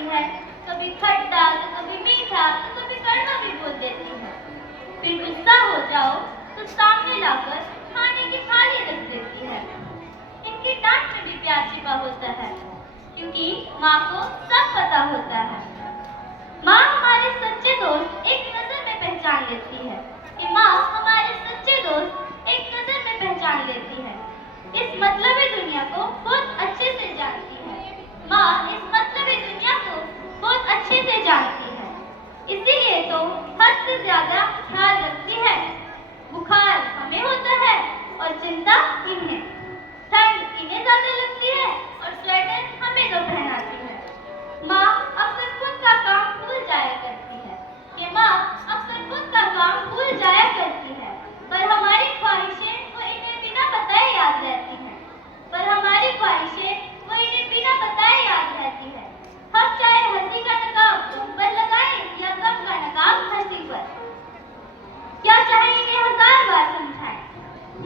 देती है, कभी खट्टा तो कभी मीठा तो कभी कड़वा भी बोल देती है। फिर गुस्सा हो जाओ तो सामने लाकर खाने की थाली रख देती है। इनकी डांट में भी प्यार छिपा होता है, क्योंकि माँ को सब पता होता है। माँ हमारे सच्चे दोस्त एक नजर में पहचान लेती है कि माँ हमारे सच्चे दोस्त एक नजर में पहचान लेती है। इस मतलबी दुनिया को बहुत अच्छे से जानती है। माँ इस मतलबी दुनिया को बहुत अच्छे से जानती है, इसीलिए तो हद से ज्यादा ख्याल रखती है। बुखार हमें होता है और चिंता इन्हें, ठंड इन्हें ज्यादा लगती है और स्वेटर हमें तो पहनाती है। माँ अक्सर खुद का काम भूल जाया करती है, ये माँ अक्सर खुद का काम भूल जाया करती है, पर हमारी ख्वाहिशें वो इन्हें बिना बताए याद रहती हैं। पर हमारी ख्वाहिशें वो इन्हें बिना बताए याद रहती है। हम चाहे हंसी का नकाब गम पर लगाएं या गम का नकाब हंसी पर, क्या चाहे इन्हें 1000 बार समझाएं,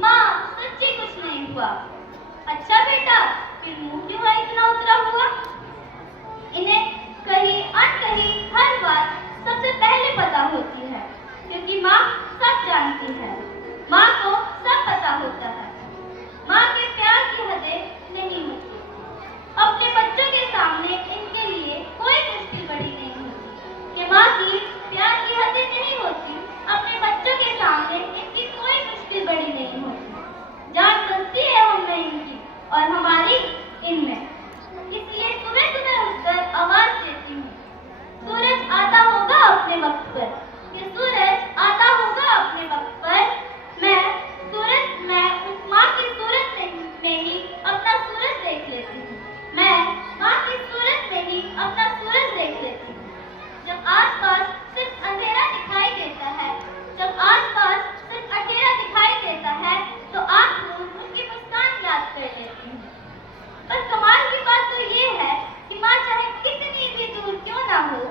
माँ सच्ची कुछ नहीं हुआ। अच्छा बेटा, फिर मुंह क्यों इतना उतरा हुआ? इन्हें कहीं अनकहीं हर बात सबसे पहले पता होती है, क्योंकि माँ सब जानती है। माँ को सब पता होता है। माँ के प्यार की हदें नहीं होती। अपने बच्चों के सामने इनके लिए कोई मुश्किल बड़ी नहीं होती। ये माँ की प्यार की हदें नहीं होती। अपने बच्चों के सामने इनकी कोई मुश्किल बड़ी नहीं होती। जान बसती है हमने इनकी और हमारी इनमें, इसलिए सुबह सुबह उठकर आवाज देती हूँ, सूरज आता होगा अपने वक्त पर, ये सूरज आता होगा अपने वक्त पर। मैं उस माँ की सूरत में ही अपना सूरज देख लेती हूँ। मैं माँ की सूरत में ही अपना सूरज देख लेती हूँ। जब आसपास सिर्फ अंधेरा दिखाई देता है, जब आसपास सिर्फ अंधेरा दिखाई देता है, तो आँख मूंद उनकी मुस्कान याद कर लेती हूँ। पर कमाल की बात तो ये है कि माँ चाहे कितनी भी दूर क्यों ना हो,